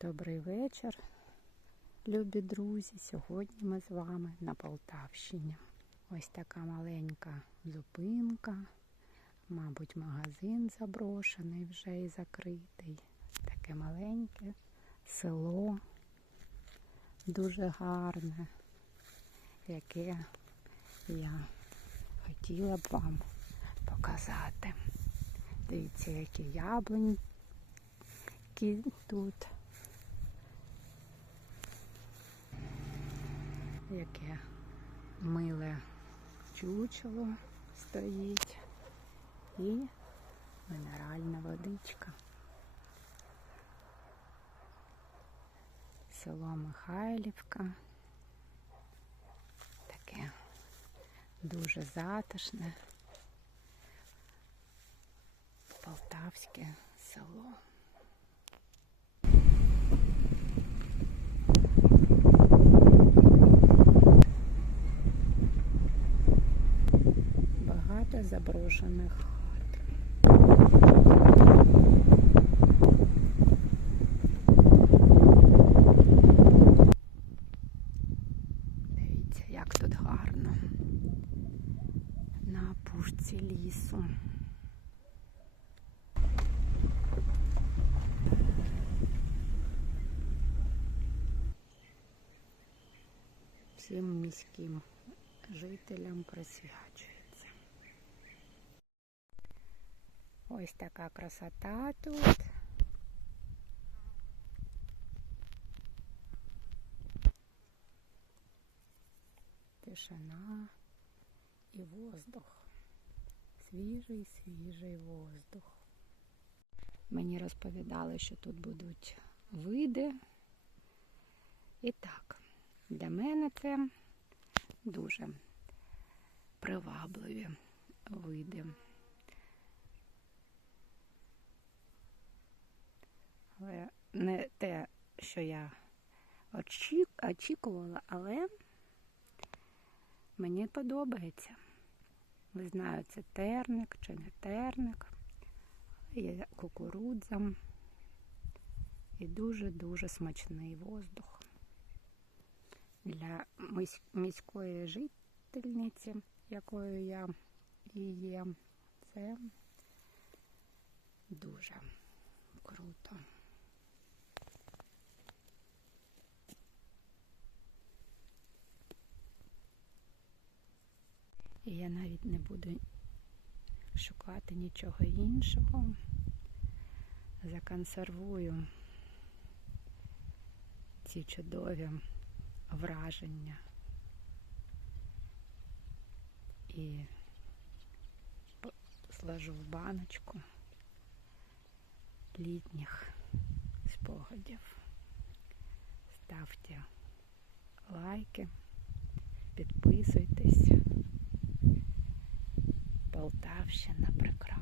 Добрий вечір, любі друзі. Сьогодні ми з вами на Полтавщині. Ось така маленька зупинка. Мабуть, магазин заброшений вже і закритий. Таке маленьке село, дуже гарне, яке я хотіла б вам показати. Дивіться, які яблуньки тут. Яке миле чучело стоїть і мінеральна водичка. Село Михайлівка. Таке дуже затишне полтавське село. Багато заброшених хат. Дивіться, як тут гарно. На пушці лісу. Всім міським жителям присвячується. Ось така красота тут. Тишина і воздух. Свіжий, свіжий воздух. Мені розповідали, що тут будуть види. І так, для мене це дуже привабливі види. Але не те, що я очікувала, але мені подобається. Не знаю, це терник чи не терник. Є кукурудза і дуже-дуже смачний воздух. Для міської жительниці, якою я і є, це дуже круто. І я навіть не буду шукати нічого іншого. Законсервую ці чудові враження і сложу в баночку літніх спогадів. Ставте лайки, підписуйтесь. Полтавщина прекрасна.